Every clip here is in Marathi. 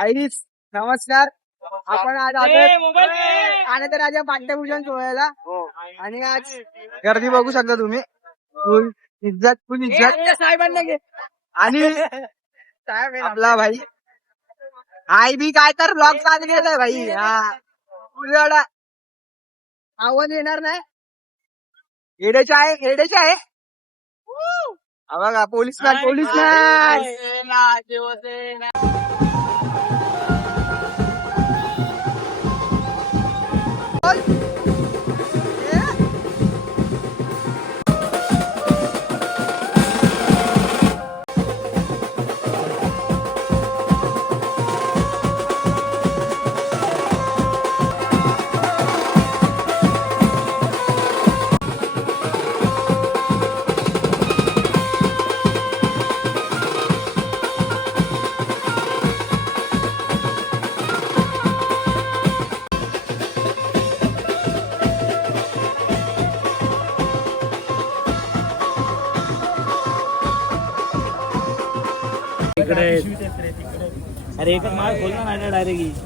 आईस नमस्कार. आपण आज आलो राजा पाठ्यभूषण सोहळ्याला आणि आज गर्दी बघू शकता तुम्ही. फुल इज्जत साहेबांना घे आणि आपला भाई आई बी काय तर ब्लॉग चालू गेलाय भाई. हा आव्हान येणार नाही. हेडेचे आहे बघा. पोलीसमॅन अरे एकच माळ खोल ना डायरेक्ट.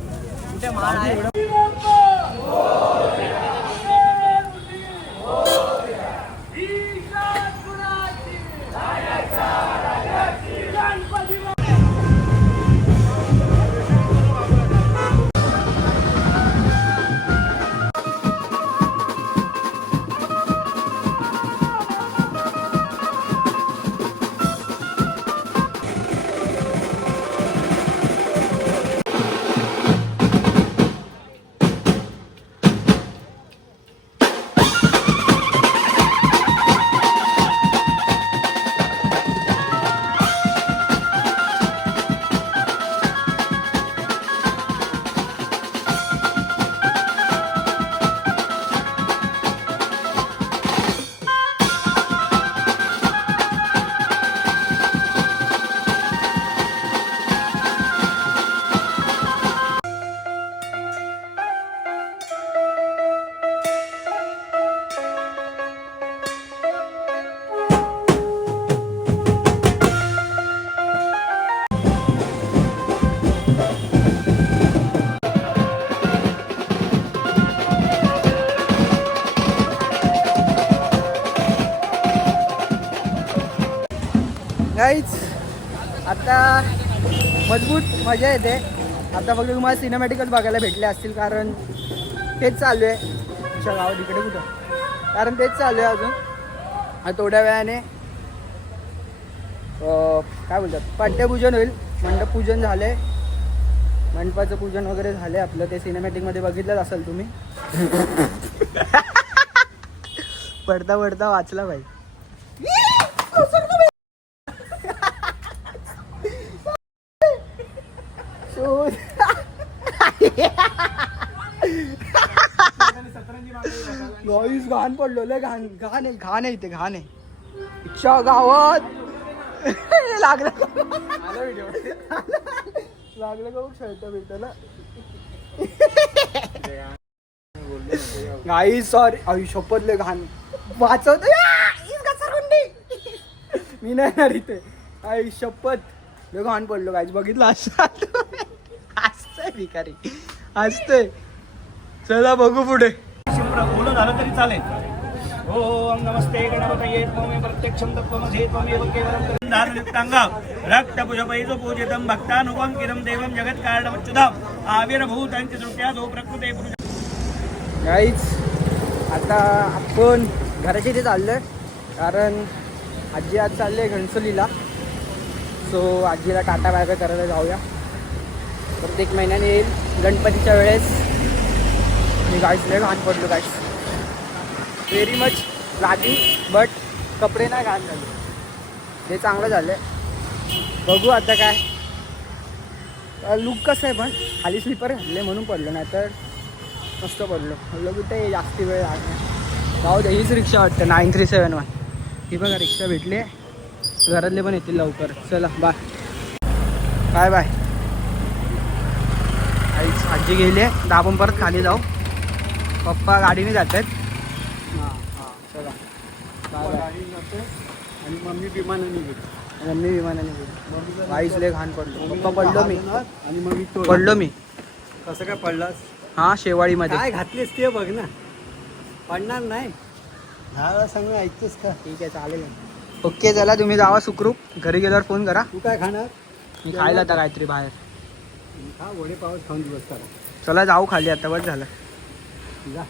गाईच आता मजबूत मजा येते. आता फक्त तुम्हाला सिनेमॅटिकच बघायला भेटले असतील कारण तेच चालू आहे. तुमच्या गावात इकडे कुठं कारण तेच चालू आहे अजून. थोड्या वेळाने काय बोलतात पाठ्यपूजन होईल. मंडपपूजन झाले. मंडपाचं पूजन वगैरे झाले आपलं. ते सिनेमॅटिकमध्ये बघितलंच असेल तुम्ही. पडता वाचला भाई. घाण पडलो लय घाण आहे इथे घाण आहे. इच्छा गावात लागलं का खेळतं भेटलं गाई. सॉरी आई शपथ लय घाण वाचवत मी नाही येणार इथे. आई शपथ लय घाण पडलो गाईच. बघितलं हसतंय भिकारी हसतंय. चला बघू पुढे. बोलून झालं तरी चालेल. ओम नमस्ते गणपतये त्वमेव प्रत्यक्षं तत्त्वमसि त्वमेव केवलं धार्मिकांगं रक्तपुष्पैः पूजितं भक्तानुकं किरं देवं जगत्कारणमच्युतम् आविर्भूतं च श्रुत्यासो प्रकृते पुरुष. गाईच आता आपण घराच्या इथे चाललोय कारण आजी आज चालले घणसोलीला. सो आजीला टाटा बाय बाय करायला जाऊया. प्रत्येक महिन्याने येईल गणपतीच्या वेळेस. मी गाईस लय घाण पडलो गाईस. व्हेरी मच लागी बट कपडे नाही घाण झाले. ते चांगलं झालं. बघू आता काय लुक कसं आहे. पण खाली स्लीपर घातले म्हणून पडलो नाही तर मस्त पडलो. म्हणलं कुठे जास्ती वेळ लागणार. जाऊ दे. हीच रिक्षा वाटतं 9371. ही बघा रिक्षा भेटली. घरातले पण येतील लवकर. चला बाय बाय बाय. आजी गेली आहे. दाबून परत खाली जाऊ. पप्पा गाडीने जात आहेत. हां चला बाय बाय. आणि मम्मी विमानाने गेली. मम्मी विमानाने गेली. वाईस लय घाण पडलो. पप्पा पडलो मी. आणि मग तो पडलो मी. कसं काय पडलास? हा शेवाळीमध्ये. काय घातलीस ते बघ ना, पडणार नाही. हा सांग ऐकतेस का? ठीक आहे चालेल. ओके चला तुम्ही जावा सुखरूप. घरी गेल्यावर फोन करा. तू काय खाणार? मी खायला आता काहीतरी बाहेर. खा वडे पावच खाऊन दिवस करा. चला जाऊ खाली आता. बस झालं. जा.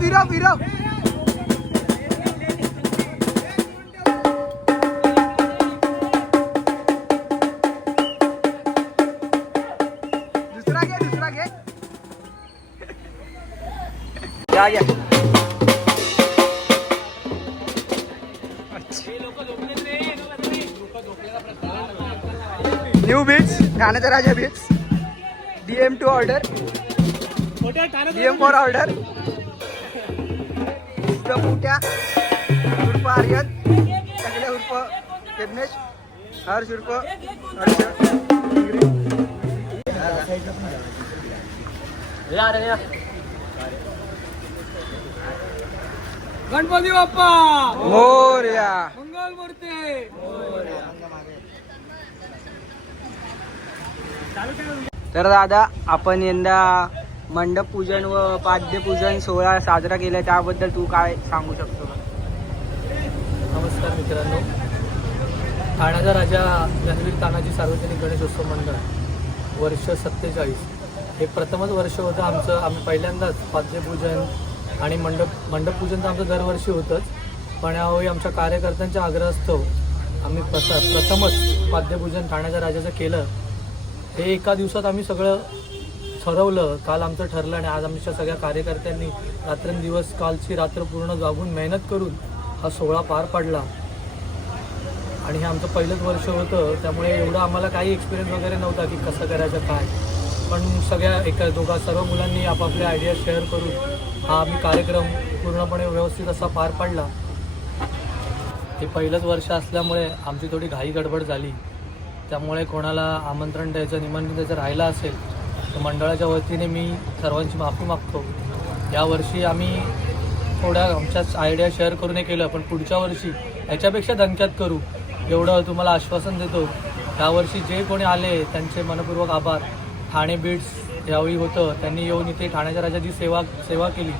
फिरव फिरव. दुसरा घे दुसरा घे. घ्या घ्या. न्यू बीट्स ठाण्याचा राजा beats. DM2 order. DM for order. Putya उर्फ आर्यन. सगळे उर्फ यज्ञेश. हर्ष उर्फ हर्ष. गणपती बाप्पा मोरया. मंगल मूर्ती. तर दादा आपण यंदा मंडप पूजन व पाद्यपूजन सोहळा साजरा केला, त्याबद्दल तू काय सांगू शकतो? नमस्कार मित्रांनो. ठाण्याचा राजा रणवीर तानाजी सार्वजनिक गणेशोत्सव मंडळ वर्ष 47 हे प्रथमच वर्ष होतं आमचं. आम्ही पहिल्यांदाच पाद्यपूजन आणि मंडपपूजन तर आमचं दरवर्षी होतंच, पण यावेळी आमच्या कार्यकर्त्यांच्या आग्रहास्तव आम्ही प्रथमच पाद्यपूजन ठाण्याच्या राजाचं केलं. हे एका दिवसात आम्ही सगळं ठरवलं. काल आमचं ठरलं आणि आज आमच्या सगळ्या कार्यकर्त्यांनी रात्रंदिवस कालची रात्र पूर्ण जागून मेहनत करून हा सोहळा पार पाडला. आणि हे आमचं पहिलंच वर्ष होतं, त्यामुळे एवढं आम्हाला काही एक्सपिरियन्स वगैरे नव्हता की कसं करायचं काय. पण सगळ्या सर्व मुलांनी आपापले आयडिया शेअर करून हा आम्ही कार्यक्रम पूर्णपणे व्यवस्थित असा पार पाडला. हे पहिलंच वर्ष असल्यामुळे आमची थोडी घाई गडबड झाली, त्यामुळे कोणाला आमंत्रण द्यायचं निमंत्रण द्यायचं राहिलं असेल तर मंडळाच्या वतीने मी सर्वांची माफी मागतो. यावर्षी आम्ही थोड्या आमच्याच आयडिया शेअर करून हे केलं, पण पुढच्या वर्षी याच्यापेक्षा दणक्यात करू एवढं तुम्हाला आश्वासन देतो. यावर्षी जे कोणी आले त्यांचे मनपूर्वक आभार. ठाणे बीट्स यावेळी होतं, त्यांनी येऊन इथे ठाण्याच्या राजाची सेवा केली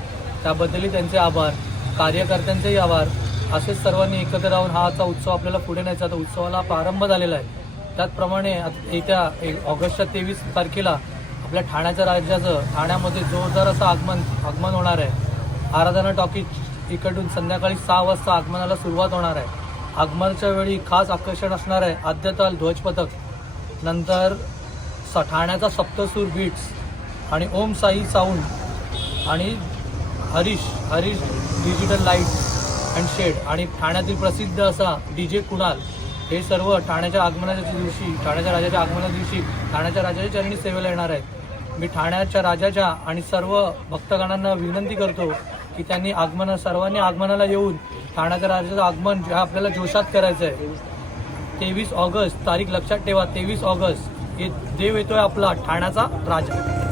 त्याबद्दलही त्यांचे आभार. कार्यकर्त्यांचेही आभार. असेच सर्वांनी एकत्र राहून हा आजचा उत्सव आपल्याला पुढे न्यायचा. तर उत्सवाला प्रारंभ झालेला आहे. त्याचप्रमाणे येत्या ऑगस्टच्या 23 तारखेला आपल्या ठाण्याच्या राजाचं ठाण्यामध्ये जोरदार असं आगमन होणार आहे. आराधना टॉकीज इकडून संध्याकाळी 6 वाजता आगमनाला सुरुवात होणार आहे. आगमनाच्या वेळी खास आकर्षण असणार आहे आद्यताल ध्वजपथक, नंतर ठाण्याचा सप्तसूर बीट्स आणि ओम साई साऊंड आणि Harish digital light and shade आणि ठाण्यातील प्रसिद्ध असा DJ कुणाल. हे सर्व ठाण्याच्या आगमनाच्या दिवशी, ठाण्याच्या राजाच्या आगमनाच्या दिवशी ठाण्याच्या राजाच्या चरणी सेवेला येणार आहेत. मी ठाण्याच्या राजाच्या आणि सर्व भक्तगणांना विनंती करतो की त्यांनी सर्वांनी आगमनाला येऊन ठाण्याच्या राजाचं आगमन जे आपल्याला जोशात करायचं आहे. 23 ऑगस्ट तारीख लक्षात ठेवा. 23 ऑगस्ट हे देव येतोय आपला ठाण्याचा राजा.